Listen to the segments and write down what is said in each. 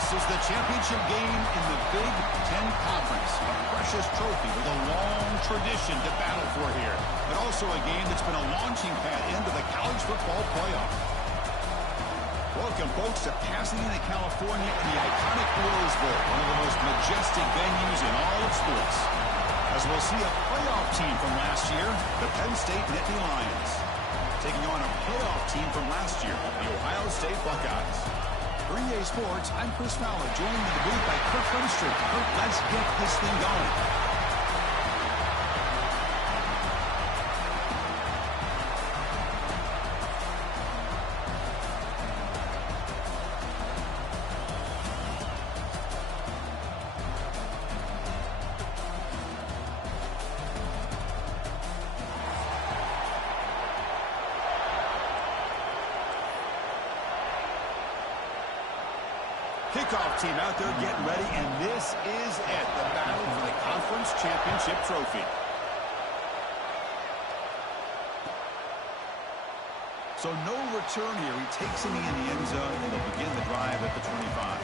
This is the championship game in the Big Ten Conference. A precious trophy with a long tradition to battle for here. But also a game that's been a launching pad into the college football playoff. Welcome, folks, to Pasadena, California, in the iconic Rose Bowl, one of the most majestic venues in all of sports. As we'll see a playoff team from last year, the Penn State Nittany Lions, taking on a playoff team from last year, the Ohio State Buckeyes. For EA Sports, I'm Chris Fowler, joined in the booth by Kirk Hunstrom. Kirk, let's get this thing going. Kickoff team out there getting ready, and this is it, the battle for the conference championship trophy. So no return here. He takes him in the end zone, and they'll begin the drive at the 25.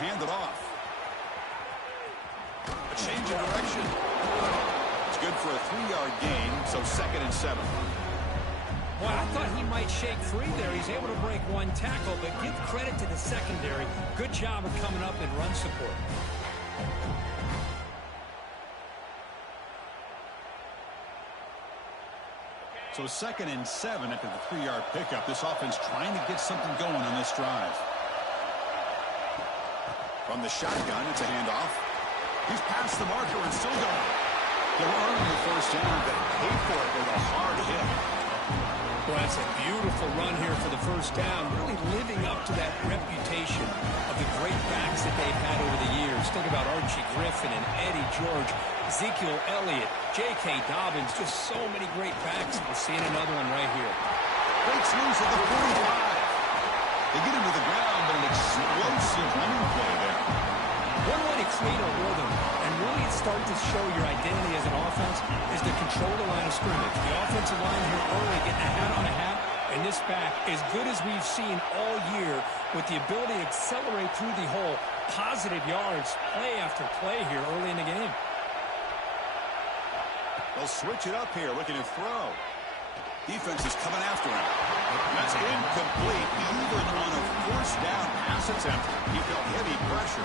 Hand it off. A change of direction. It's good for a 3-yard gain, so 2nd and 7. Well, I thought he might shake free there. He's able to break one tackle, but give credit to the secondary. Good job of coming up in run support. So 2nd and 7 after the 3-yard pickup. This offense trying to get something going on this drive. From the shotgun, it's a handoff. He's past the marker and still going. They'll earn the first down, but pay for it with a hard hit. Well, that's a beautiful run here for the first down, really living up to that reputation of the great backs that they've had over the years. Think about Archie Griffin and Eddie George, Ezekiel Elliott, J.K. Dobbins, just so many great backs. We're seeing another one right here. Breaks loose at the 45. They get him to the ground, but an explosive running play there. One way to create a rhythm and really start to show your identity as an offense is to control the line of scrimmage. The offensive line here early getting a hat on a hat, and this back, as good as we've seen all year, with the ability to accelerate through the hole, positive yards, play after play here early in the game. They'll switch it up here, looking to throw. Defense is coming after him. That's incomplete. Even on a first down pass attempt, he felt heavy pressure.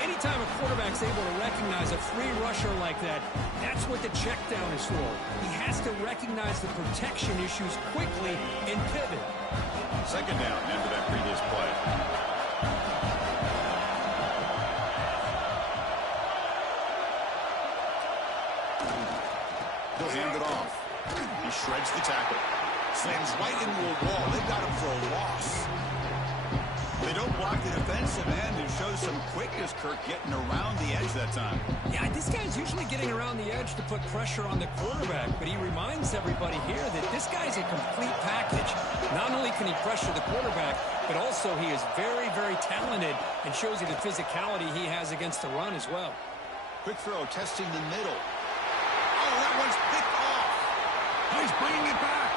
Anytime a quarterback's able to recognize a free rusher like that, that's what the check down is for. He has to recognize the protection issues quickly and pivot. 2nd down after that previous play. He'll hand it off. He shreds the tackle. Slams right into a wall. They've got him for a loss. They don't block the defensive end and show some quickness, Kirk, getting around the edge that time. Yeah, this guy's usually getting around the edge to put pressure on the quarterback, but he reminds everybody here that this guy's a complete package. Not only can he pressure the quarterback, but also he is very, very talented and shows you the physicality he has against the run as well. Quick throw, testing the middle. Oh, that one's picked off. He's bringing it back.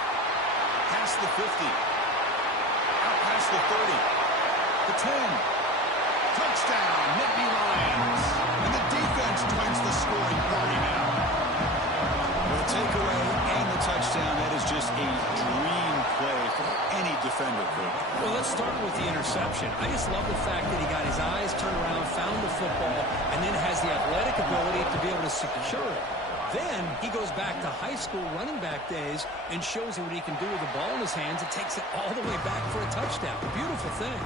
Past the 50. Out past the 30. The 10. Touchdown, Nittany Lions. And the defense joins the scoring party now. With a takeaway and the touchdown, that is just a dream play for any defender. Well, let's start with the interception. I just love the fact that he got his eyes turned around, found the football, and then has the athletic ability to be able to secure it. Then he goes back to high school running back days and shows you what he can do with the ball in his hands. It takes it all the way back for a touchdown. Beautiful thing.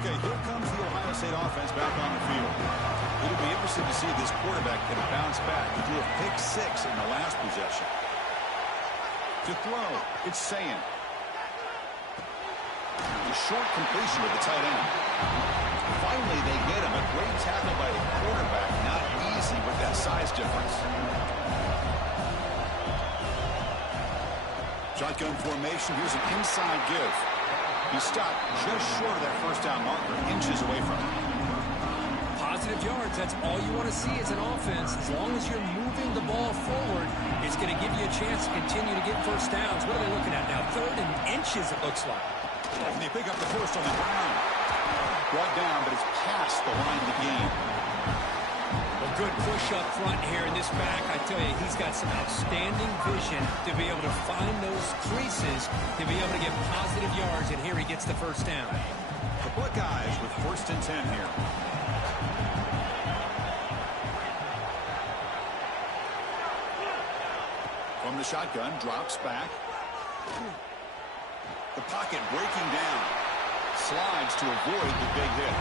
Okay, here comes the Ohio State offense back on the field. It'll be interesting to see if this quarterback can bounce back. He threw a pick-6 in the last possession. To throw, it's Sayin. A short completion to the tight end. finally they get him. A great tackle by the quarterback. Not easy with that size difference. Shotgun formation. Here's an inside give. He stopped just short of that first down marker, inches away from it. Positive yards, that's all you want to see as an offense. As long as you're moving the ball forward, it's going to give you a chance to continue to get first downs. What are they looking at now? 3rd and inches, it looks like. And they pick up the first on the ground. Brought down, but it's past the line of the game. Well, good push up front here in this back. I tell you, he's got some outstanding vision to be able to find those creases, to be able to get positive yards, and here he gets the first down. The Buckeyes with 1st and 10 here. From the shotgun, drops back. The pocket breaking down. Slides to avoid the big hit.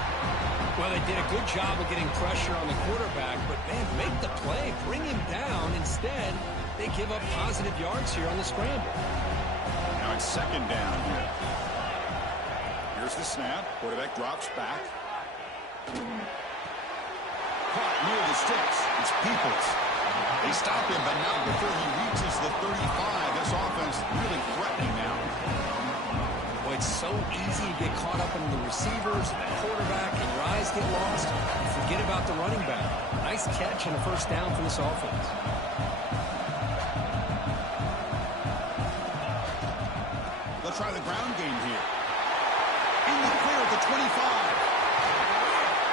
Well, they did a good job of getting pressure on the quarterback, but, man, make the play, bring him down. Instead, they give up positive yards here on the scramble. Now it's 2nd down here. Here's the snap. Quarterback drops back. Caught near the sticks. It's Peoples. They stop him, but not before he reaches the 35. This offense really threatening now. Well, it's so easy to get caught up in the receivers and the quarterback, and your eyes get lost. You forget about the running back. Nice catch and a first down for this offense. They'll try the ground game here. In the clear at the 25.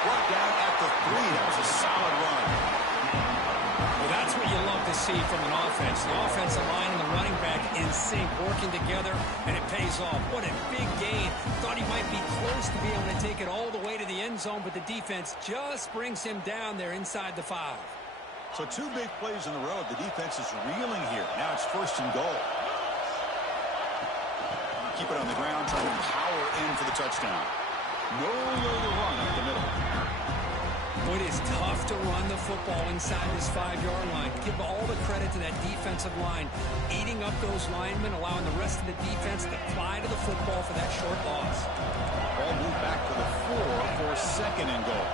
Brought down at the 3. That was a solid run. Well, that's what you love to see from an offense. The offensive line and the running back in sync, working together, and it pays off. What a big gain. Thought he might be close to be able to take it all the way to the end zone, but the defense just brings him down there inside the 5. So 2 big plays in a row. The defense is reeling here. Now it's 1st and goal. Keep it on the ground, trying to power in for the touchdown. No longer run up the middle. Boy, it is tough to run the football inside this 5-yard line. Give all the credit to that defensive line, eating up those linemen, allowing the rest of the defense to fly to the football for that short loss. Ball moved back to the 4 for 2nd and goal.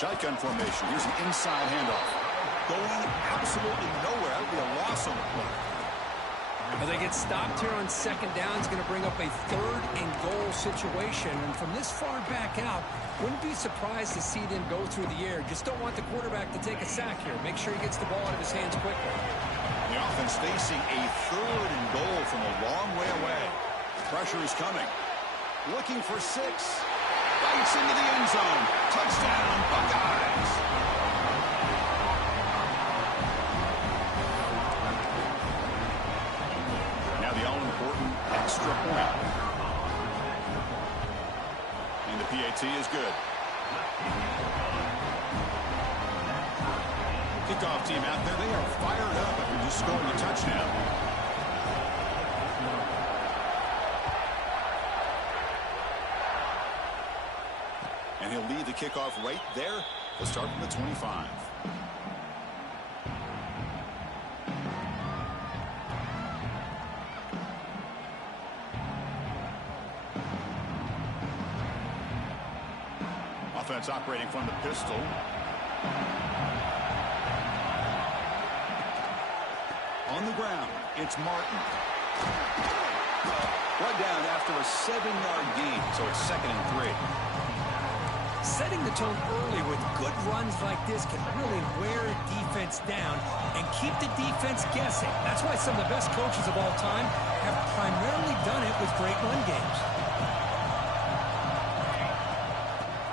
Shotgun formation. Here's an inside handoff. Going absolutely nowhere. That would be a loss on the play. Well, they get stopped here on 2nd down. It's going to bring up a 3rd and goal situation. And from this far back out, wouldn't be surprised to see them go through the air. Just don't want the quarterback to take a sack here. Make sure he gets the ball out of his hands quickly. The offense facing a 3rd and goal from a long way away. Pressure is coming. Looking for 6. Bites into the end zone. Touchdown, Buckeyes. Now the all-important extra point. And the PAT is good. Kickoff team out there. They are fired up after just scoring a touchdown. And he'll lead the kickoff right there. We'll start from the 25. Offense operating from the pistol. On the ground, it's Martin. Brought down after a 7-yard gain, so it's 2nd and 3. Setting the tone early with good runs like this can really wear a defense down and keep the defense guessing. That's why some of the best coaches of all time have primarily done it with great run games.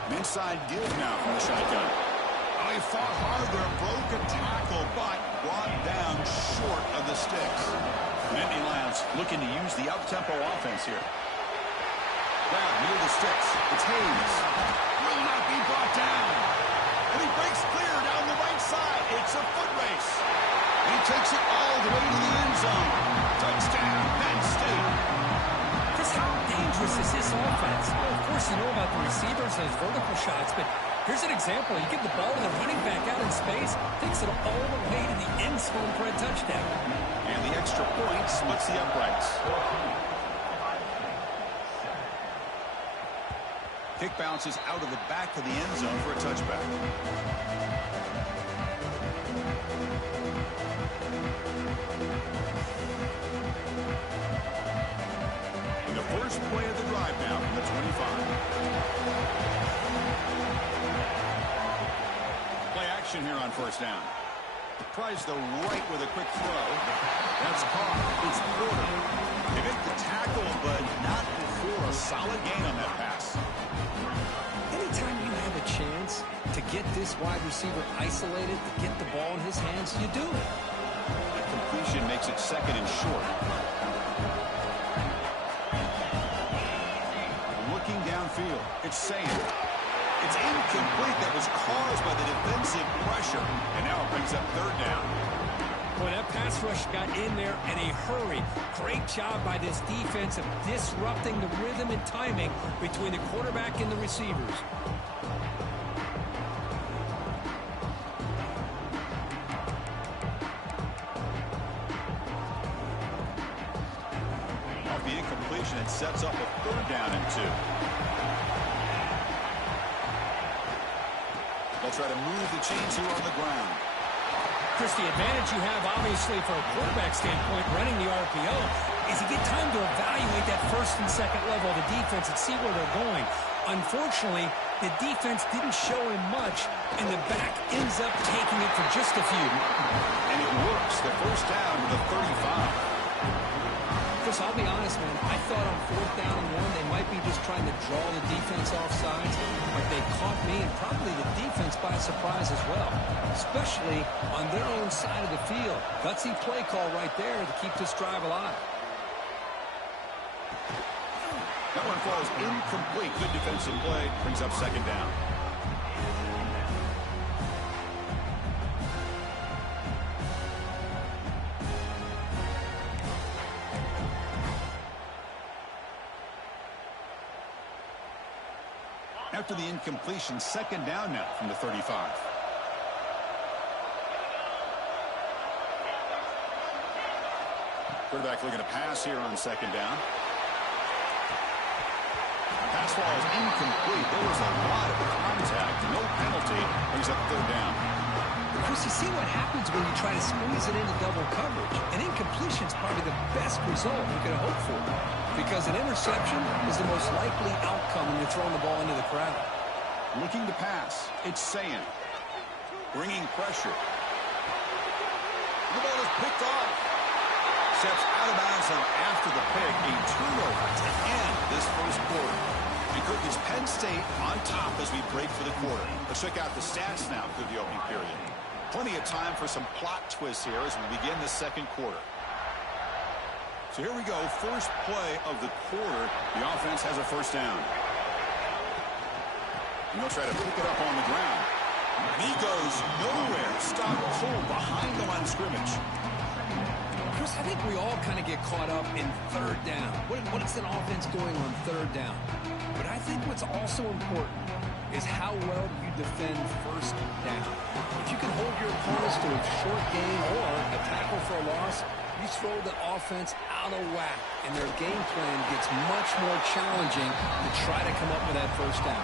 An inside give now from the shotgun. Oh, he fought hard there, broke a tackle, but brought down short of the sticks. Nittany Lions looking to use the up-tempo offense here. Grab near the sticks. It's Hayes. Will not be brought down. And he breaks clear down the right side. It's a foot race. And he takes it all the way to the end zone. Touchdown, Penn State. Just how dangerous is this offense? Well, of course, you know about the receivers and his vertical shots, but here's an example. You give the ball to the running back out in space, space, takes it all the way to the end zone for a touchdown. And the extra point splits the uprights. Kick bounces out of the back of the end zone for a touchback. And the first play of the drive now from the 25. Play action here on first down. Tries the right with a quick throw. That's caught. It's Porter. They make the tackle, but not before a solid gain on that pass. Anytime you have a chance to get this wide receiver isolated, to get the ball in his hands, you do it. The completion makes it second and short. Looking downfield, it's Sand. It's incomplete. That was caused by the defensive pressure. And now it brings up third down. Boy, that pass rush got in there in a hurry. Great job by this defense of disrupting the rhythm and timing between the quarterback and the receivers. Off the incompletion, it sets up a third down and 2. They'll try to move the chains here on the ground. Chris, the advantage you have, obviously, from a quarterback standpoint, running the RPO, is you get time to evaluate that first and second level of the defense and see where they're going. Unfortunately, the defense didn't show him much, and the back ends up taking it for just a few. And it works. The first down to the 35. Chris, I'll be honest, man. I thought on fourth down and 1, they might be just trying to draw the defense off sides, but they caught me and probably the defense by surprise as well, especially on their own side of the field. Gutsy play call right there to keep this drive alive. That one falls incomplete. Good defensive play. Brings up second down. After the incompletion, second down now from the 35. Quarterback looking to pass here on second down. Pass ball is incomplete. There was a lot of contact. No penalty. Brings up third down. Chris, you see what happens when you try to squeeze it into double coverage. An incompletion is probably the best result you could hope for, because an interception is the most likely outcome when you're throwing the ball into the crowd. Looking to pass. It's Sand. Bringing pressure. The ball is picked off. Steps out of bounds after the pick. A turnover to end this first quarter. And Kirk, is Penn State on top as we break for the quarter. Let's check out the stats now through the opening period. Plenty of time for some plot twists here as we begin the second quarter. So here we go. First play of the quarter. The offense has a first down. And they'll try to pick it up on the ground. And he goes nowhere. Stop cold behind the line of scrimmage. Chris, I think we all kind of get caught up in third down. What is an offense doing on third down? But I think what's also important is how well you defend first down. If you can hold your opponents to a short gain or a tackle for a loss, you throw the offense out of whack, and their game plan gets much more challenging to try to come up with that first down.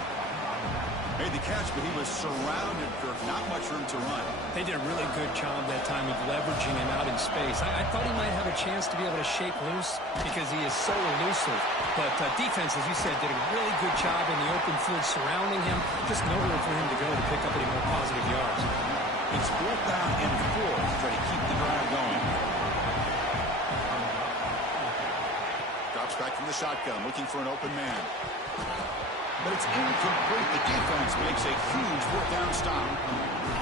Made the catch, but he was surrounded, Kirk. Not much room to run. They did a really good job that time of leveraging him out in space. I thought he might have a chance to be able to shake loose because he is so elusive. But defense, as you said, did a really good job in the open field surrounding him. Just nowhere for him to go to pick up any more positive yards. It's fourth down and 4 to try to keep the drive going. Drops back from the shotgun, looking for an open man. But it's incomplete. The defense makes a huge fourth down stop.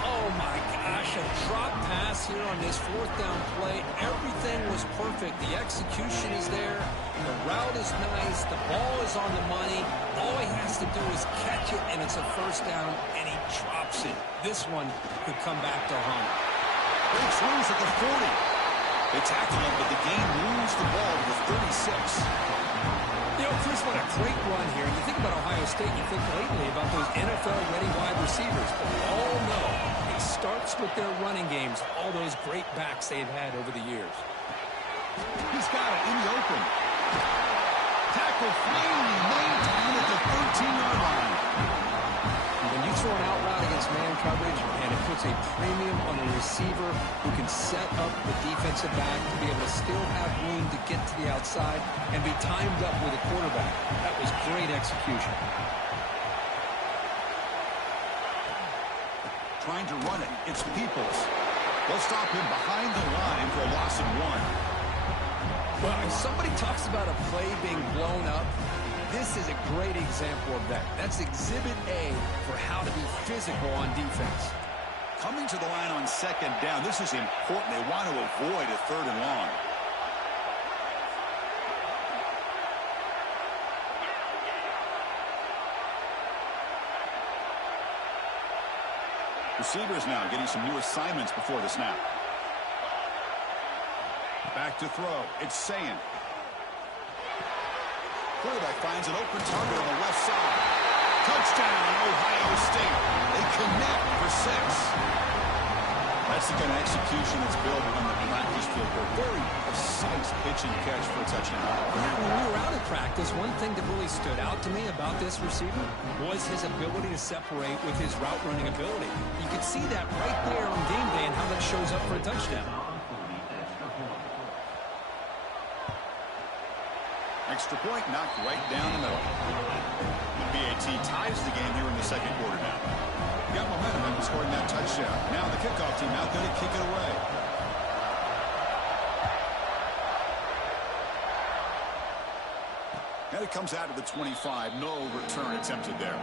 Oh, my gosh. A drop pass here on this fourth down play. Everything was perfect. The execution is there. The route is nice. The ball is on the money. All he has to do is catch it, and it's a first down, and he drops it. This one could come back to haunt. Breaks loose at the 40. They tackle him, but the game moves the ball to the 36. You know, Chris, what a great run here. You think about Ohio State, you think lately about those NFL-ready wide receivers. But we all know the It starts with their running games, all those great backs they've had over the years. He's got it in the open. Tackle finally maintained at the 13-yard line. When you throw an out route against man coverage, and it puts a premium on the receiver who can set up the defensive back to be able to still have room to get to the outside and be timed up with a quarterback. That was great execution. Trying to run it. It's Peoples. They'll stop him behind the line for a loss of 1. Well, if somebody talks about a play being blown up, this is a great example of that. That's exhibit A for how to be physical on defense. Coming to the line on second down, this is important. They want to avoid a 3rd and long. Receivers now getting some new assignments before the snap. Back to throw. It's Sayin. Quarterback finds an open target on the left side. Touchdown, Ohio State. They connect for 6. That's the kind of execution that's built on the practice field. Very precise pitch and catch for a touchdown. Yeah, when we were out of practice, one thing that really stood out to me about this receiver was his ability to separate with his route running ability. You could see that right there on game day and how that shows up for a touchdown. Extra point knocked right down the middle. The BAT ties the game here in the second quarter now. Got momentum after scoring that touchdown. Now the kickoff team out there to kick it away. And it comes out to the 25. No return attempted there.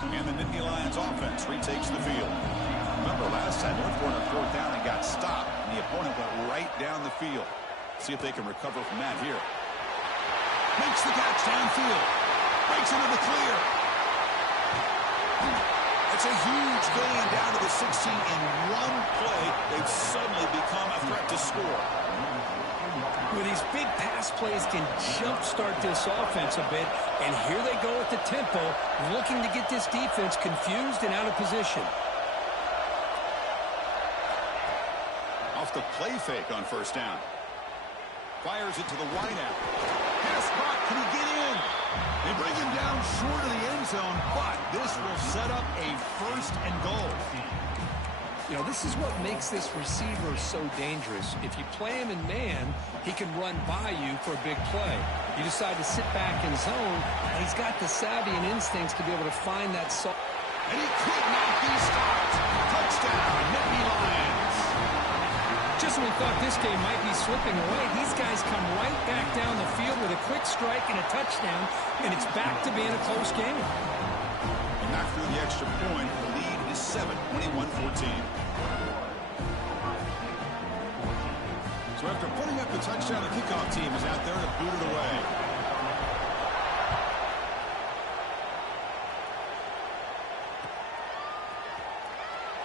And the Nittany Lions offense retakes the field. Remember, last time they went for a 4th down and got stopped, and the opponent went right down the field. See if they can recover from that here. Makes the catch downfield. Breaks into the clear. It's a huge gain down to the 16 in one play. They've suddenly become a threat to score. Well, these big pass plays can jumpstart this offense a bit, and here they go at the tempo, looking to get this defense confused and out of position. Off the play fake on 1st down. Fires it to the wideout. Pass caught. Can he get in? They bring him down short of the end zone, but this will set up a 1st and goal. You know, this is what makes this receiver so dangerous. If you play him in man, he can run by you for a big play. You decide to sit back in zone, and he's got the savvy and instincts to be able to find that. And he could not be stopped. Touchdown, Nittany Lions. Just when we thought this game might be slipping away, these guys come right back down the field with a quick strike and a touchdown, and it's back to being a close game. And not through the extra point. The lead is 7, 21-14. So after putting up the touchdown, the kickoff team is out there to boot it away.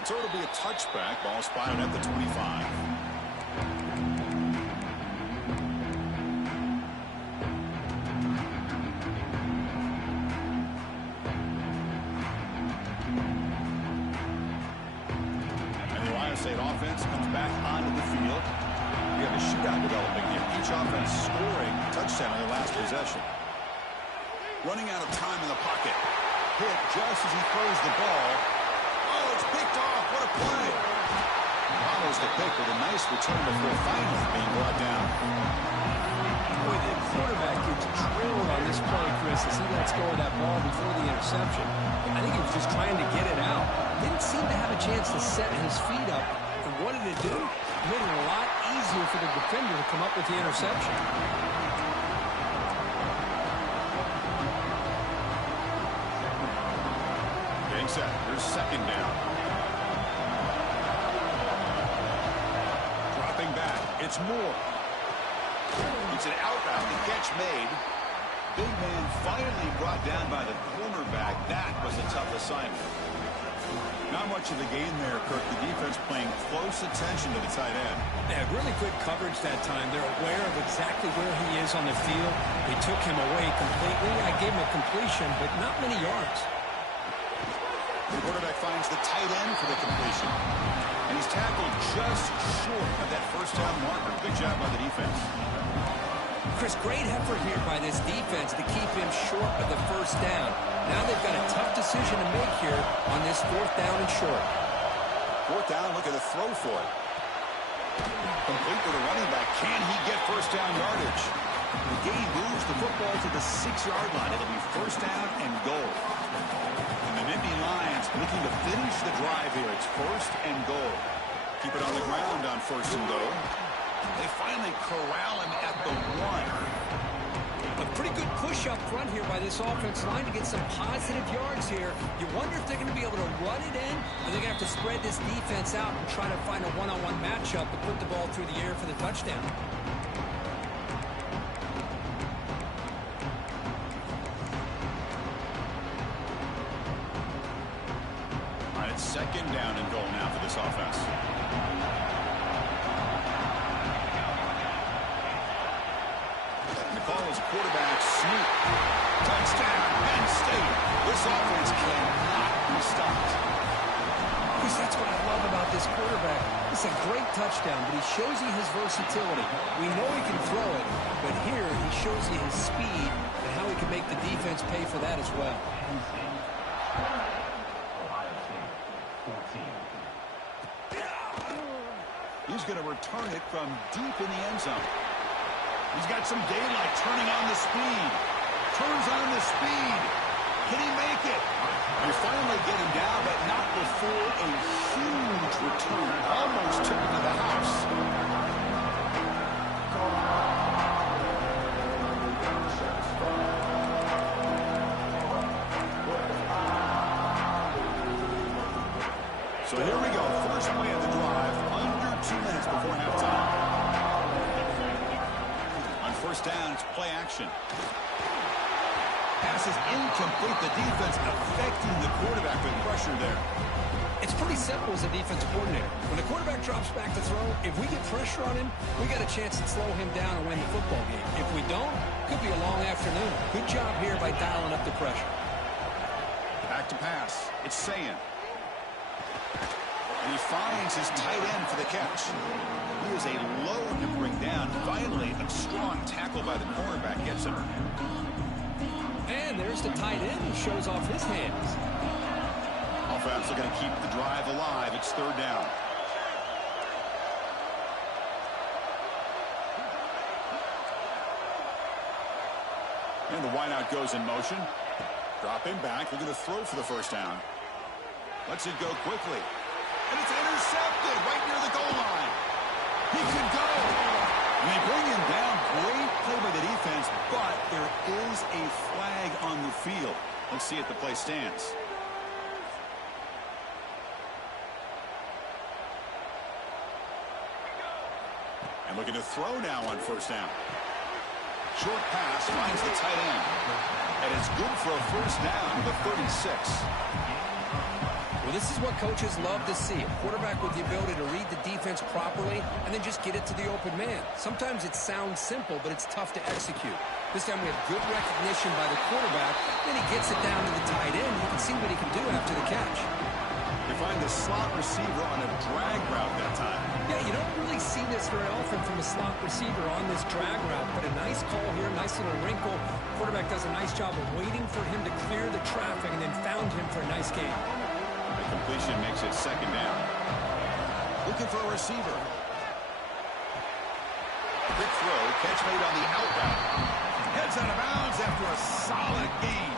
So it'll be a touchback. Ball spotted at the 25. State offense comes back onto the field. We have a shootout developing here. Each offense scoring a touchdown in their last possession. Running out of time in the pocket. Hit just as he throws the ball. Oh, it's picked off. What a play. Follows the pick with a nice return before finally being brought down. Boy, the quarterback gets drilled on this play, Chris, as he lets go of that ball before the interception. I think he was just trying to get it out. Didn't seem to have a chance to set his feet up. And what did it do? Made it a lot easier for the defender to come up with the interception. Getting set. Here's 2nd down. Dropping back. It's Moore. It's an out route. The catch made. Big man finally brought down by the cornerback. That was a tough assignment. Not much of the gain there, Kirk. The defense paying close attention to the tight end. They had really good coverage that time. They're aware of exactly where he is on the field. They took him away completely. I gave him a completion, but not many yards. The quarterback finds the tight end for the completion. And he's tackled just short of that first down marker. Good job by the defense. Chris, great effort here by this defense to keep him short of the first down. Now they've got a tough decision to make here on this fourth down and short. Fourth down, look at the throw for it. Complete to the running back. Can he get first down yardage? The game moves the football to the 6-yard line. It'll be first down and goal. And the Nittany Lions looking to finish the drive here. It's first and goal. Keep it on the ground on first and goal. They finally corral him at the 1. A pretty good push up front here by this offense line to get some positive yards here. You wonder if they're going to be able to run it in, or they're going to have to spread this defense out and try to find a one-on-one matchup to put the ball through the air for the touchdown. All right, it's second down and goal now for this offense. Ball is quarterback sneak. Touchdown, Penn State. This offense cannot be stopped. Chris, that's what I love about this quarterback. It's a great touchdown, but he shows you his versatility. We know he can throw it, but here he shows you his speed and how he can make the defense pay for that as well. He's going to return it from deep in the end zone. He's got some daylight, turning on the speed. Turns on the speed. Can he make it? They finally get him down, but not before a huge return. Almost took him to the house. So here we go. First play of the drive. Under 2 minutes before halftime. First down, it's play action. Pass is incomplete. The defense affecting the quarterback with pressure there. It's pretty simple as a defensive coordinator. When the quarterback drops back to throw, if we get pressure on him, we got a chance to slow him down and win the football game. If we don't, could be a long afternoon. Good job here by dialing up the pressure. Back to pass. It's Sayan. And he finds his tight end for the catch. He is a load to bring down. Finally, a strong tackle by the cornerback gets him. And there's the tight end who shows off his hands. Offense are going to keep the drive alive. It's third down. And the wideout goes in motion. Drop him back. They're going to throw for the first down. Lets it go quickly. And it's intercepted right near the goal line. He could go. And they bring him down. Great play by the defense, but there is a flag on the field. Let's see if the play stands. And looking to throw now on first down. Short pass finds the tight end. And it's good for a first down to the 36. Well, this is what coaches love to see. A quarterback with the ability to read the defense properly and then just get it to the open man. Sometimes it sounds simple, but it's tough to execute. This time we have good recognition by the quarterback. Then he gets it down to the tight end. You can see what he can do after the catch. They find the slot receiver on a drag route that time. Yeah, you don't really see this very often from a slot receiver on this drag route, but a nice call here, nice little wrinkle. Quarterback does a nice job of waiting for him to clear the traffic and then found him for a nice gain. The completion makes it second down. Looking for a receiver. Quick throw, catch made on the out route. Heads out of bounds after a solid gain.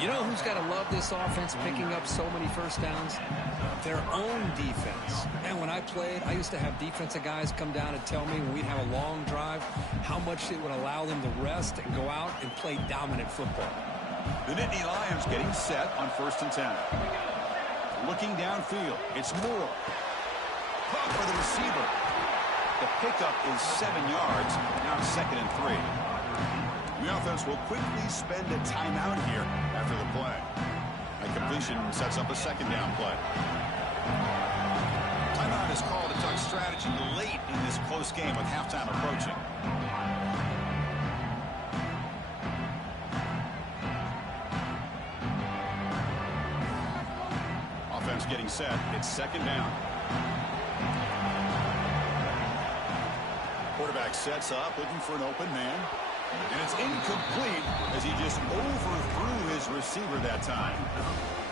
You know who's got to love this offense picking up so many first downs? Their own defense. And when I played, I used to have defensive guys come down and tell me when we'd have a long drive how much it would allow them to rest and go out and play dominant football. The Nittany Lions getting set on 1st and 10. Looking downfield, it's Moore. Caught for the receiver. The pickup is 7 yards. Now 2nd and 3. The offense will quickly spend a timeout here after the play. A completion sets up a second down play. Timeout is called to talk strategy late in this close game with halftime approaching. offense getting set. It's second down. Quarterback sets up, looking for an open man. And it's incomplete as he just overthrew his receiver that time.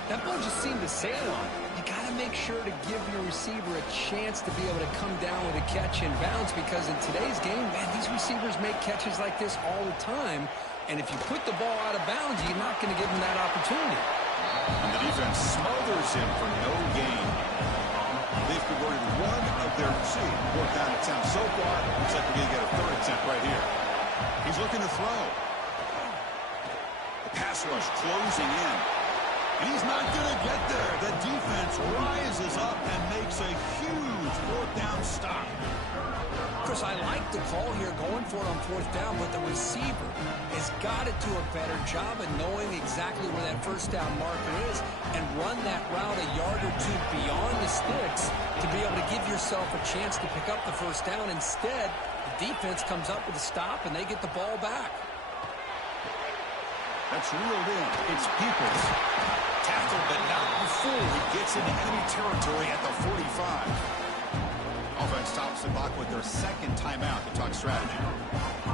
That ball just seemed to sail on. You got to make sure to give your receiver a chance to be able to come down with a catch and bounce, because in today's game, man, these receivers make catches like this all the time. And if you put the ball out of bounds, you're not going to give them that opportunity. And the defense smothers him for no gain. They've converted one of their two fourth down attempts so far. Looks like we're going to get a third attempt right here. He's looking to throw. The pass rush closing in. And he's not going to get there. The defense rises up and makes a huge fourth down stop. Chris, I like the call here going for it on fourth down, but the receiver has got to do a better job of knowing exactly where that first down marker is and run that route a yard or two beyond the sticks to be able to give yourself a chance to pick up the first down. Instead, the defense comes up with a stop and they get the ball back. That's reeled in. It's Peoples. Tackled, but not before he gets into enemy territory at the 45. Offense stops the clock with their second timeout to talk strategy.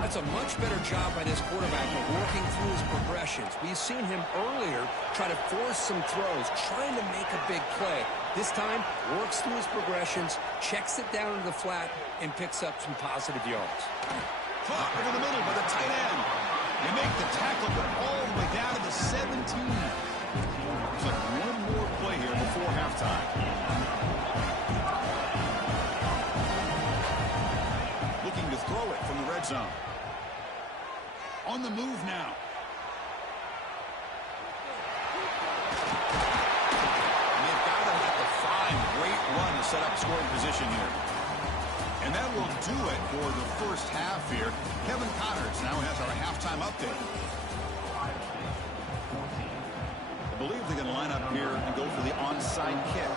That's a much better job by this quarterback of working through his progressions. We've seen him earlier try to force some throws, trying to make a big play. This time, works through his progressions, checks it down into the flat, and picks up some positive yards. Caught over the middle by the tight end. They make the tackle, but all the way down to the 17. Looks like one more play here before halftime. Looking to throw it from the red zone. On the move now. And they've got him at the 5. Great run to set up scoring position here. And that will do it for the first half here. Kevin Connors now has our halftime update. I believe they're going to line up here and go for the onside kick.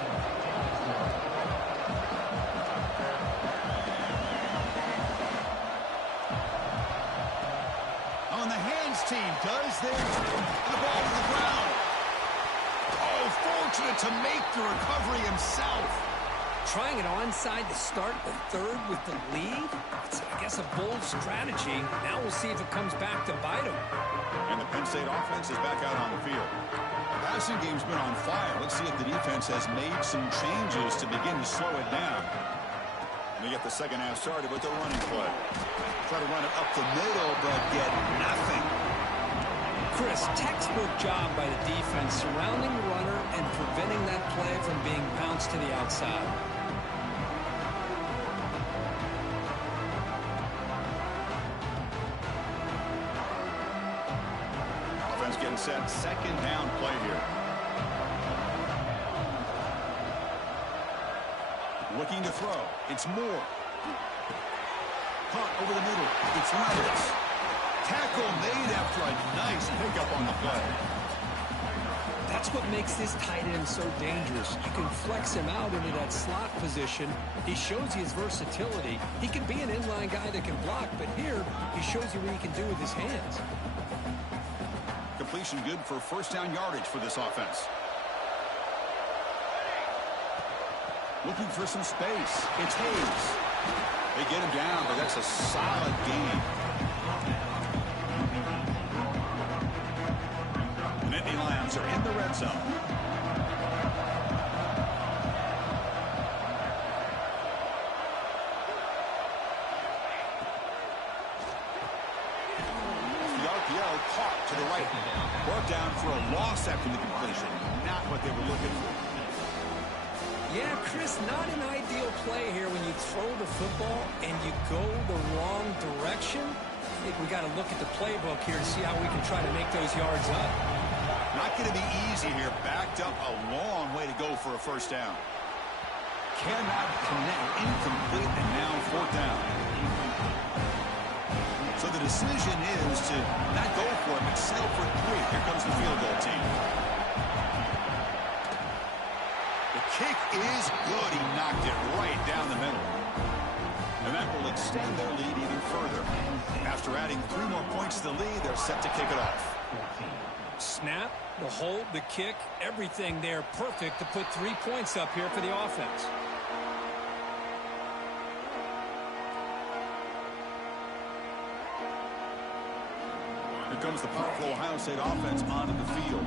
On the hands team does this. The ball to the ground. Oh, fortunate to make the recovery himself. Trying it onside to start the third with the lead? It's, I guess, a bold strategy. Now we'll see if it comes back to bite him. And the Penn State offense is back out on the field. The passing game's been on fire. Let's see if the defense has made some changes to begin to slow it down. And they get the second half started with the running play. Try to run it up the middle, but get nothing. Chris, textbook job by the defense surrounding the runner and preventing that play from being bounced to the outside. Offense getting set. Second down play here. Looking to throw. It's Moore. Caught over the middle. It's Reynolds. Tackle made after a nice pickup on the play. That's what makes this tight end so dangerous. You can flex him out into that slot position. He shows you his versatility. He can be an inline guy that can block, but here he shows you what he can do with his hands. Completion good for first down yardage for this offense. Looking for some space. It's Hayes. They get him down, but that's a solid game. The Nittany Lions are in the red zone. The RPO caught to the right. Brought down for a loss after the completion. Not what they were looking for. Yeah, Chris, not an ideal play here when you throw the football and you go the wrong direction. I think we got to look at the playbook here to see how we can try to make those yards up. Not going to be easy here. Backed up a long way to go for a first down. Cannot connect. Incomplete, and now fourth down. So the decision is to not go for it, but settle for 3. Here comes the field goal team. The kick is good. He knocked it right down the middle. And that will extend their lead even further. After adding 3 more points to the lead, they're set to kick it off. Snap, the hold, the kick, everything there perfect to put 3 points up here for the offense. Here comes the powerful Ohio State offense onto the field.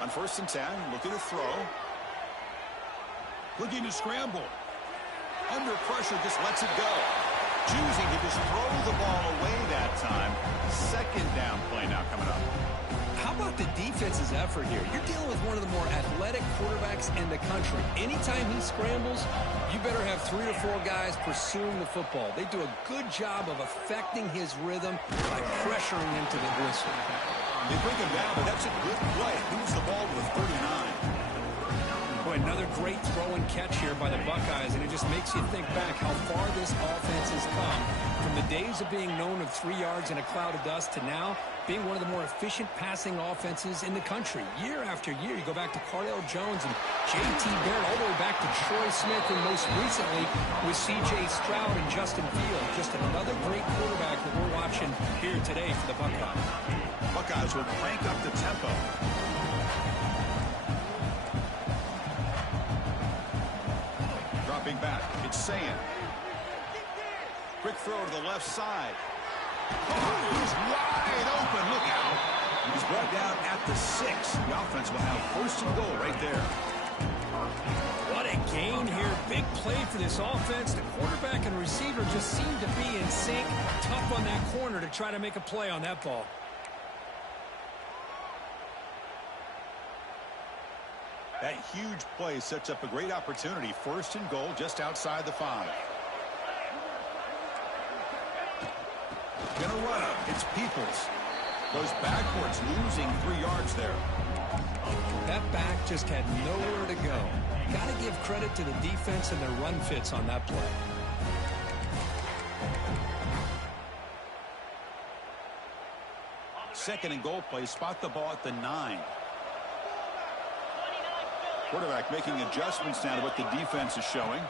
On 1st and 10, looking to throw. Looking to scramble. Under pressure, just lets it go. Choosing to just throw the ball away that time. 2nd down play now coming up. How about the defense's effort here? You're dealing with one of the more athletic quarterbacks in the country. Anytime he scrambles, you better have 3 or 4 guys pursuing the football. They do a good job of affecting his rhythm by pressuring him to the whistle. They bring him down, but that's a good play. Moves the ball to the 39. Boy, another great throw and catch here by the Buckeyes, and it just makes you think back how far this offense has come from the days of being known of 3 yards in a cloud of dust to now being one of the more efficient passing offenses in the country. Year after year, you go back to Cardale Jones and J.T. Barrett, all the way back to Troy Smith, and most recently with C.J. Stroud and Justin Fields. Just another great quarterback that we're watching here today for the Buckeyes. Buckeyes will crank up the tempo. Dropping back, it's Sand. Quick throw to the left side. Oh, he's wide open, look out. He's brought down at the 6. The offense will have 1st and goal right there. What a gain here. Big play for this offense. The quarterback and receiver just seem to be in sync. Tough on that corner to try to make a play on that ball. That huge play sets up a great opportunity. 1st and goal just outside the 5. Gonna run it. It's Peoples. Goes backwards, losing 3 yards there. That back just had nowhere to go. Got to give credit to the defense and their run fits on that play. Second and goal play. Spot the ball at the 9. Quarterback making adjustments now to what the defense is showing.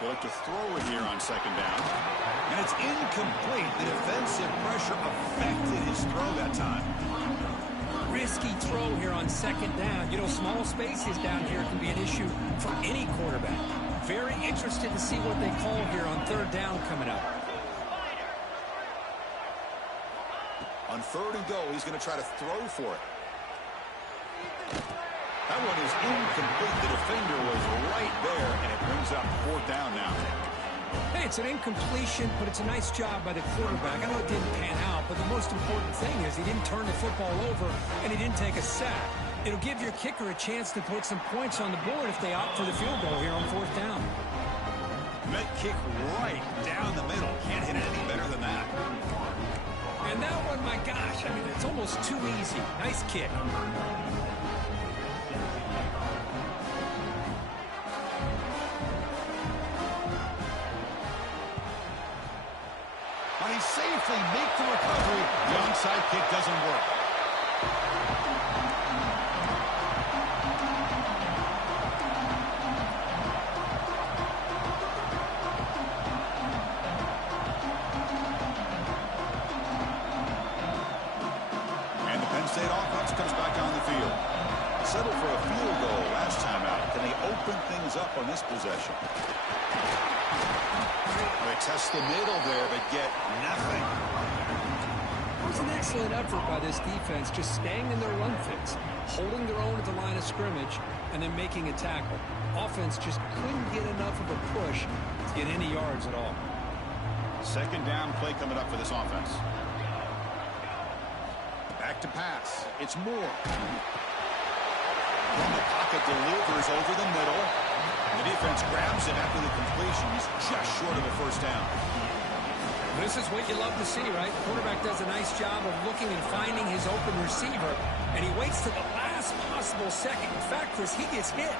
They look to throw it here on 2nd down. And it's incomplete. The defensive pressure affected his throw that time. Risky throw here on 2nd down. You know, small spaces down here can be an issue for any quarterback. Very interested to see what they call here on 3rd down coming up. On 3rd and goal, he's going to try to throw for it. That one is incomplete. The defender was right there, and it brings up 4th down now. Hey, it's an incompletion, but it's a nice job by the quarterback. I know it didn't pan out, but the most important thing is he didn't turn the football over, and he didn't take a sack. It'll give your kicker a chance to put some points on the board if they opt for the field goal here on 4th down. Met kick right down the middle. Can't hit it any better than that. And that one, my gosh, I mean, it's almost too easy. Nice kick. When he safely makes the recovery, the onside kick doesn't work. And the Penn State offense comes back on the field. Settled for a field goal last time out. Can they open things up on this possession? They test the middle there, but get nothing. It was an excellent effort by this defense, just staying in their run fits, holding their own at the line of scrimmage, and then making a tackle. Offense just couldn't get enough of a push to get any yards at all. 2nd down play coming up for this offense. Back to pass. It's Moore. From the pocket, delivers over the middle. The defense grabs him after the completion. He's just short of a 1st down. This is what you love to see, right? Quarterback does a nice job of looking and finding his open receiver, and he waits to the last possible second. In fact, Chris, he gets hit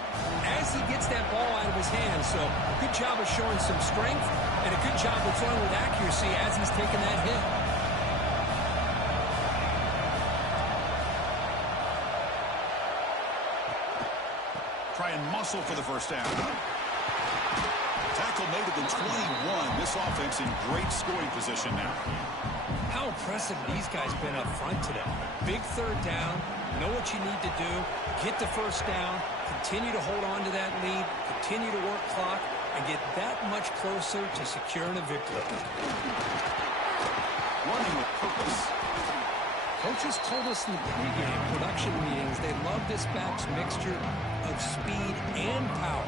as he gets that ball out of his hands. So good job of showing some strength and a good job of throwing with accuracy as he's taking that hit. Try and muscle for the 1st down. Tackle made at the 21. This offense in great scoring position now. How impressive these guys been up front today. Big third down, know what you need to do, get the first down, continue to hold on to that lead, continue to work clock, and get that much closer to securing a victory. Running with purpose. Coaches told us in the pregame production meetings they love this back's mixture of speed and power.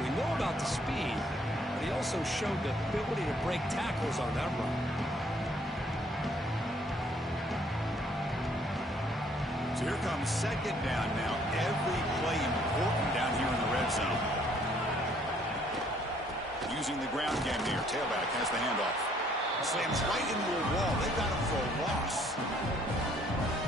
We know about the speed, but he also showed the ability to break tackles on that run. So here comes second down now. Every play important down here in the red zone. Using the ground game here. Tailback has the handoff. Slams right into a wall. They got him for a loss.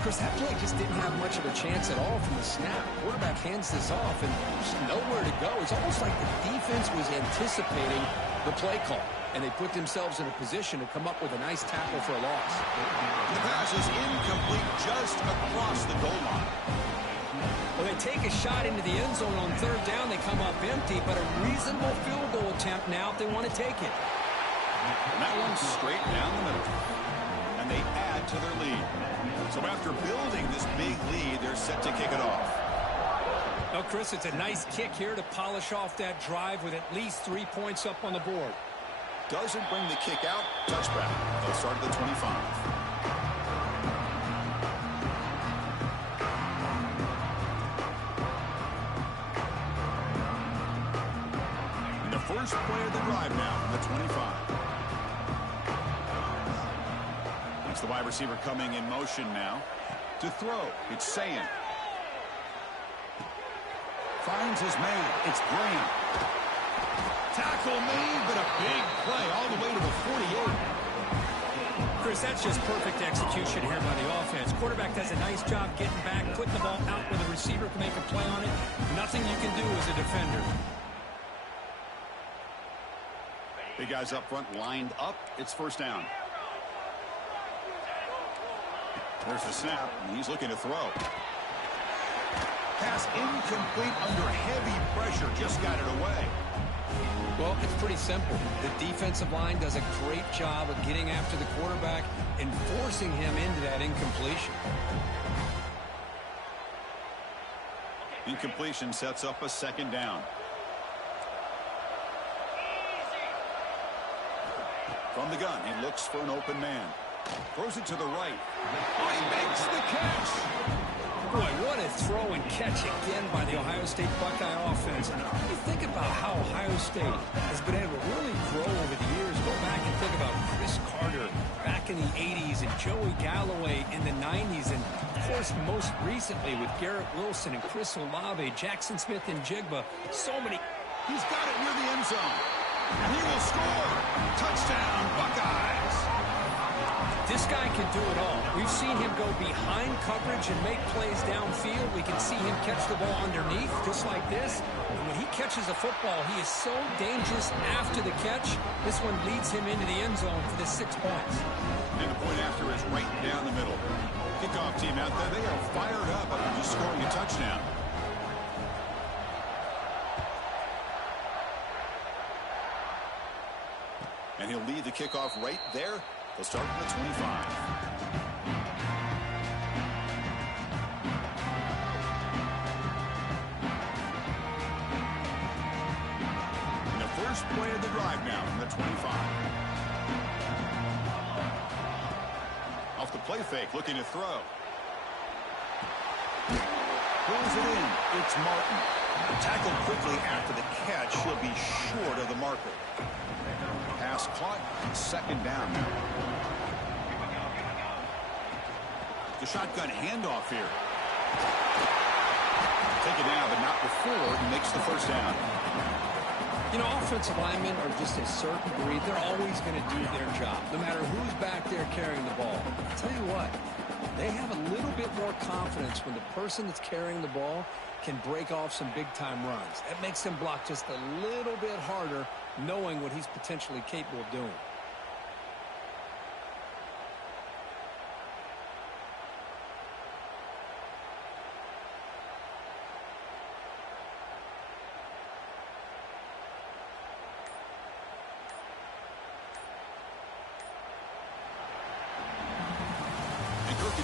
Chris, that play just didn't have much of a chance at all from the snap. Quarterback hands this off and there's nowhere to go. It's almost like the defense was anticipating the play call, and they put themselves in a position to come up with a nice tackle for a loss. The pass is incomplete just across the goal line. Well, they take a shot into the end zone on third down. They come up empty, but a reasonable field goal attempt now if they want to take it. And that one's straight down the middle. And they add to their lead. So after building this big lead, they're set to kick it off. Well, Chris, it's a nice kick here to polish off that drive with at least 3 points up on the board. Doesn't bring the kick out. Touchback. They'll start at the 25. And the first play of the drive now from the 25. That's the wide receiver coming in motion now to throw. It's Sayan. Finds his man. It's Graham. Tackle made, but a big play all the way to the 48. Chris, that's just perfect execution here by the offense. Quarterback does a nice job getting back, putting the ball out where the receiver can make a play on it. Nothing you can do as a defender. Big guys up front lined up. It's first down. There's the snap, and he's looking to throw. Pass incomplete under heavy pressure. Just got it away. Well, it's pretty simple. The defensive line does a great job of getting after the quarterback and forcing him into that incompletion. Incompletion sets up a second down. From the gun, he looks for an open man. Throws it to the right. Oh, he makes the catch. Boy, what a throw and catch again by the Ohio State Buckeye offense. And you think about how Ohio State has been able to really grow over the years. Go back and think about Chris Carter back in the 80s and Joey Galloway in the 90s. And, of course, most recently with Garrett Wilson and Chris Olave, Jackson Smith and Jigba. So many. He's got it near the end zone. And he will score. Touchdown, Buckeyes. This guy can do it all. We've seen him go behind coverage and make plays downfield. We can see him catch the ball underneath, just like this. And when he catches a football, he is so dangerous after the catch. This one leads him into the end zone for the 6 points. And the point after is right down the middle. Kickoff team out there, they are fired up after just scoring a touchdown. And he'll lead the kickoff right there. They'll start from the 25. And the first play of the drive now from the 25. Off the play fake, looking to throw. Throws it in. It's Martin. Tackled quickly after the catch. He'll be short of the marker. Pass caught. Second down now. The shotgun handoff here. Take it down, but not before he makes the first down. You know, offensive linemen are just a certain breed. They're always going to do their job, no matter who's back there carrying the ball. I'll tell you what, they have a little bit more confidence when the person that's carrying the ball can break off some big-time runs. That makes them block just a little bit harder, knowing what he's potentially capable of doing.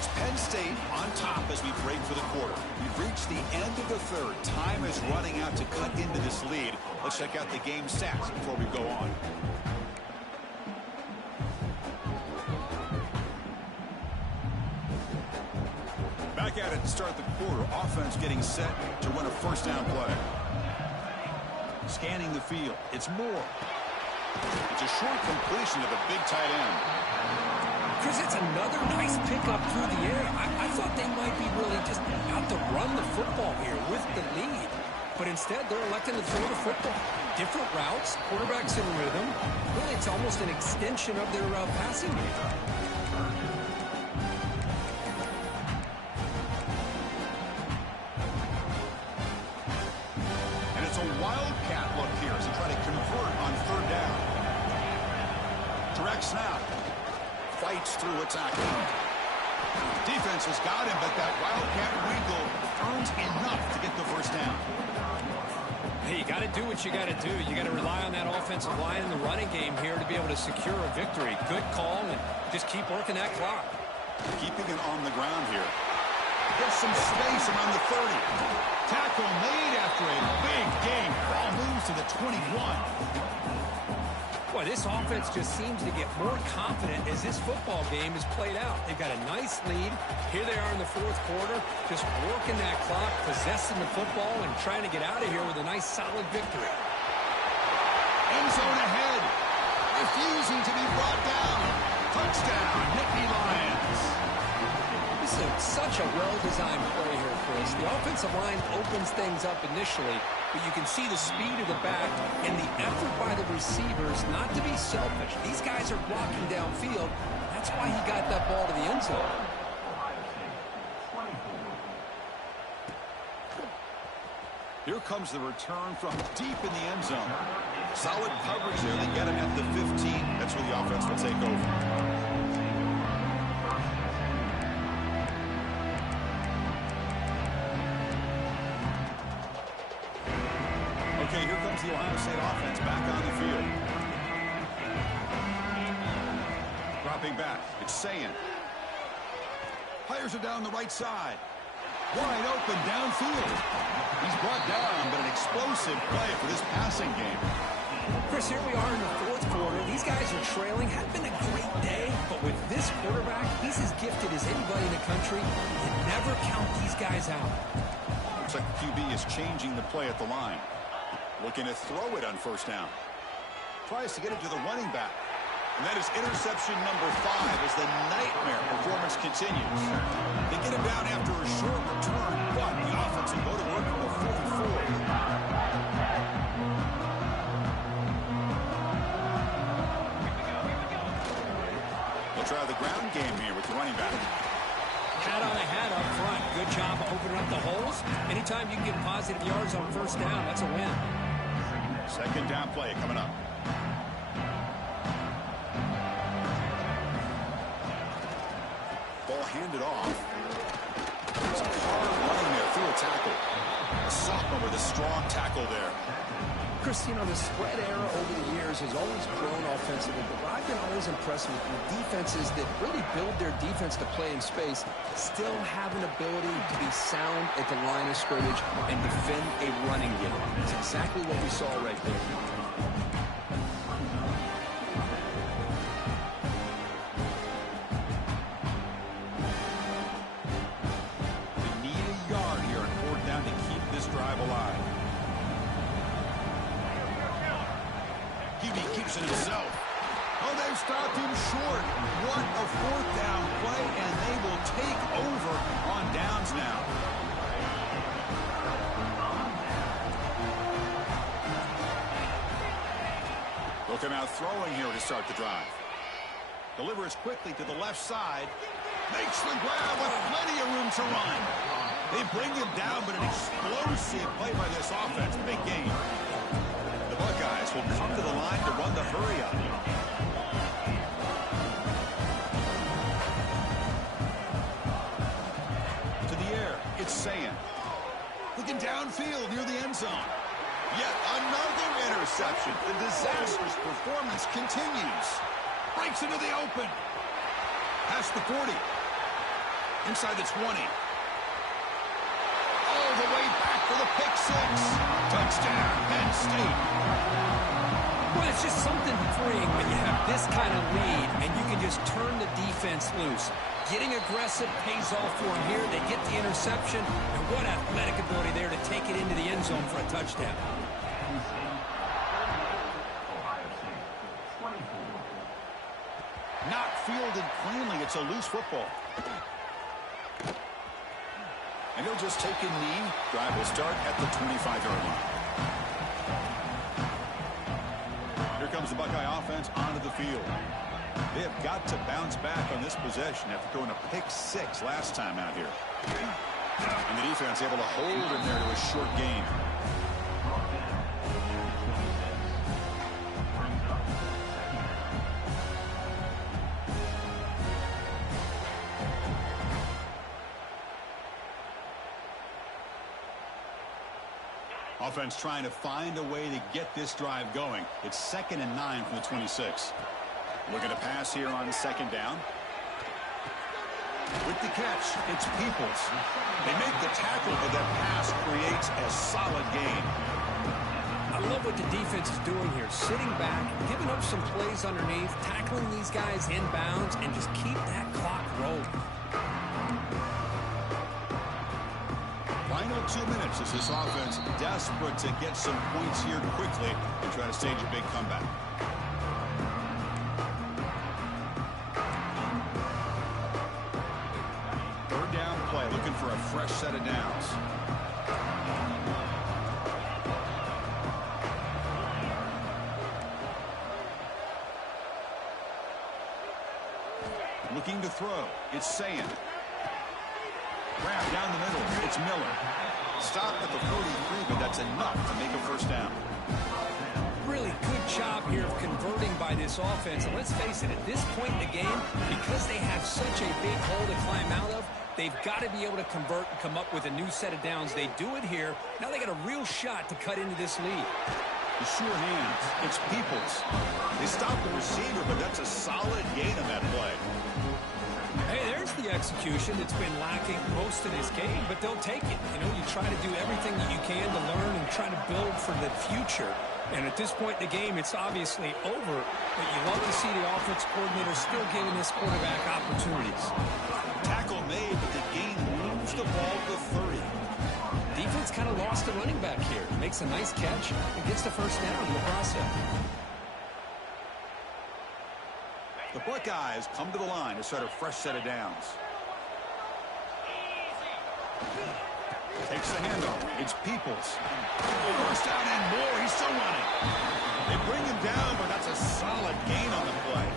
It's Penn State on top as we break for the quarter. We've reached the end of the third. Time is running out to cut into this lead. Let's check out the game stats before we go on. Back at it to start the quarter. Offense getting set to run a first down play. Scanning the field. It's Moore. It's a short completion to the big tight end. Chris, it's another nice pickup through the air. I thought they might be really just out to run the football here with the lead. But instead, they're electing to throw the football. Different routes, quarterbacks in rhythm. Really, it's almost an extension of their passing game. And it's a wildcat look here as they try to convert on third down. Direct snap. Fights through a tackle. Defense has got him, but that wildcat wiggle earns enough to get the first down. Hey, you got to do what you got to do. You got to rely on that offensive line in the running game here to be able to secure a victory. Good call, and just keep working that clock. Keeping it on the ground here. Gets some space around the 30. Tackle made after a big gain. Ball moves to the 21. Boy, this offense just seems to get more confident as this football game is played out. They've got a nice lead. Here they are in the fourth quarter, just working that clock, possessing the football, and trying to get out of here with a nice, solid victory. End zone ahead. Refusing to be brought down. Touchdown, Nittany Lions. This is such a well-designed play here, Chris. The offensive line opens things up initially, but you can see the speed of the back and the effort by the receivers not to be selfish. These guys are blocking downfield. That's why he got that ball to the end zone. Here comes the return from deep in the end zone. Solid coverage there. They get him at the 15. That's where the offense will take over. Okay, here comes the Ohio State offense back on the field. Dropping back. It's Sayin. Fires it down the right side. Wide open downfield. He's brought down, but an explosive play for this passing game. Chris, here we are in the fourth quarter. These guys are trailing. Hadn't been a great day, but with this quarterback, he's as gifted as anybody in the country. You never count these guys out. Looks like the QB is changing the play at the line. Looking to throw it on first down. Tries to get it to the running back. And that is interception number 5 as the nightmare performance continues. They get him down after a short return, but the offense will go to work for 44. They'll try the ground game here with the running back. Hat on a hat up front. Good job of opening up the holes. Anytime you can get positive yards on first down, that's a win. Second down play coming up. Ball handed off. Some hard running there through a tackle. A sophomore with a strong tackle there. Chris, you know, the spread era over the years has always grown offensively, but I've been always impressed with defenses that really build their defense to play in space, still have an ability to be sound at the line of scrimmage and defend a running game. That's exactly what we saw right there. They need a yard here on fourth down to keep this drive alive. Keeps it himself. Oh, they've stopped him short. What a fourth down play, and they will take over on downs now. They'll come out throwing here to start the drive. Delivers quickly to the left side. Makes the grab with plenty of room to run. They bring him down, but an explosive play by this offense. Big gain. The Buckeyes will come to the line to run the hurry-up. To the air, it's Sayin. Looking downfield near the end zone. Yet another interception. The disastrous performance continues. Breaks into the open. Past the 40. Inside the 20. All the way back for the pick six. Touchdown, Penn State. Well, it's just something freeing when you have this kind of lead and you can just turn the defense loose. Getting aggressive pays off for them here. They get the interception, and what athletic ability there to take it into the end zone for a touchdown. Not fielded cleanly. It's a loose football. And he'll just take a knee. Drive will start at the 25-yard line. Here comes the Buckeye offense onto the field. They have got to bounce back on this possession after throwing a pick six last time out here. And the defense able to hold him there to a short gain. Offense trying to find a way to get this drive going. It's 2nd and 9 from the 26. Looking to pass here on 2nd down. With the catch, it's Peoples. They make the tackle, but that pass creates a solid gain. I love what the defense is doing here. Sitting back, giving up some plays underneath, tackling these guys inbounds, and just keep that clock rolling. Final 2 minutes as this offense desperate to get some points here quickly and try to stage a big comeback. Third down play, looking for a fresh set of downs. Looking to throw. It's Sand. Grab down the middle. It's Miller. Stop at the 43, but that's enough to make a first down. Really good job here of converting by this offense. And let's face it, at this point in the game, because they have such a big hole to climb out of, they've got to be able to convert and come up with a new set of downs. They do it here. Now they got a real shot to cut into this lead. The sure hands. It's Peoples. They stop the receiver, but that's a solid gain on that play. Hey, there's the execution that's been lacking most of this game, but they'll take it. You know, you try to do everything that you can to learn and try to build for the future. And at this point in the game, it's obviously over, but you love to see the offense coordinator still giving this quarterback opportunities. Tackle made, but the gain moves the ball to 30. Defense kind of lost the running back here. Makes a nice catch and gets the first down in the process. The Buckeyes come to the line to start a fresh set of downs. Takes the handoff. It's Peoples. First down and more. He's still running. They bring him down, but that's a solid gain on the play.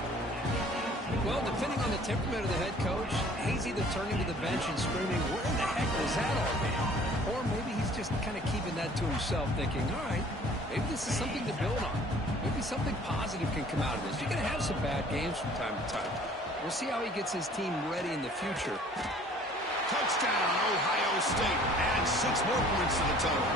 Well, depending on the temperament of the head coach, he's either turning to the bench and screaming, where the heck was that all game? Or maybe he's just kind of keeping that to himself, thinking, all right, maybe this is something to build on. Maybe something positive can come out of this. You're going to have some bad games from time to time. We'll see how he gets his team ready in the future. Touchdown, Ohio State. Add 6 more points to the total.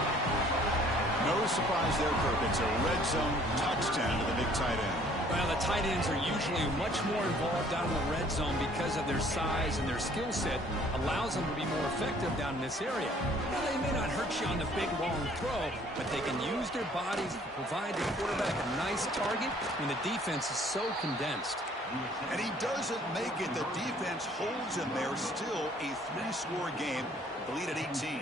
No surprise there, Kirk. It's a red zone touchdown to the big tight end. Well, the tight ends are usually much more involved down in the red zone because of their size and their skill set allows them to be more effective down in this area. Now, they may not hurt you on the big, long throw, but they can use their bodies to provide the quarterback a nice target when the defense is so condensed. And he doesn't make it. The defense holds him there. Still a 3-score game. The lead at 18.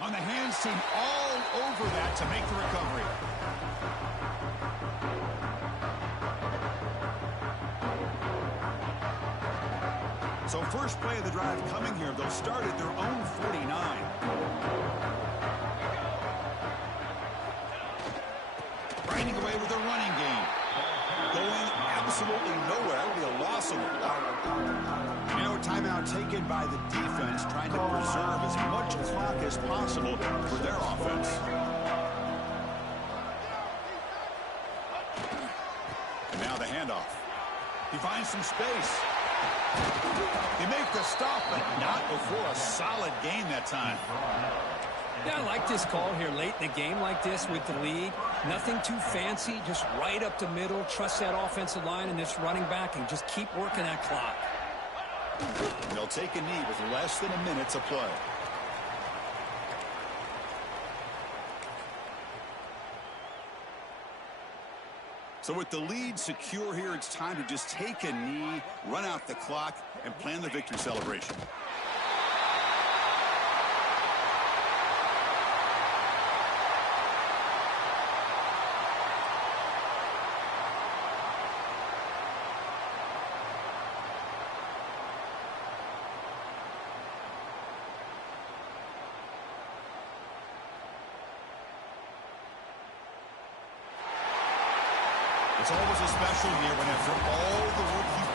On the hands team, all over that to make the recovery. So first play of the drive coming here. They'll start at their own 49. Grinding away with a running game. Going absolutely nowhere. That would be a loss of the ball. And now a timeout taken by the defense, trying to preserve as much clock as possible for their offense. And now the handoff. He finds some space. They make the stop, but not before a solid gain that time. Yeah, I like this call here late in the game like this with the lead. Nothing too fancy, just right up the middle. Trust that offensive line and this running back and just keep working that clock. They'll take a knee with less than a minute to play. So with the lead secure here, it's time to just take a knee, run out the clock, and plan the victory celebration. It's always a special year when after all the work you put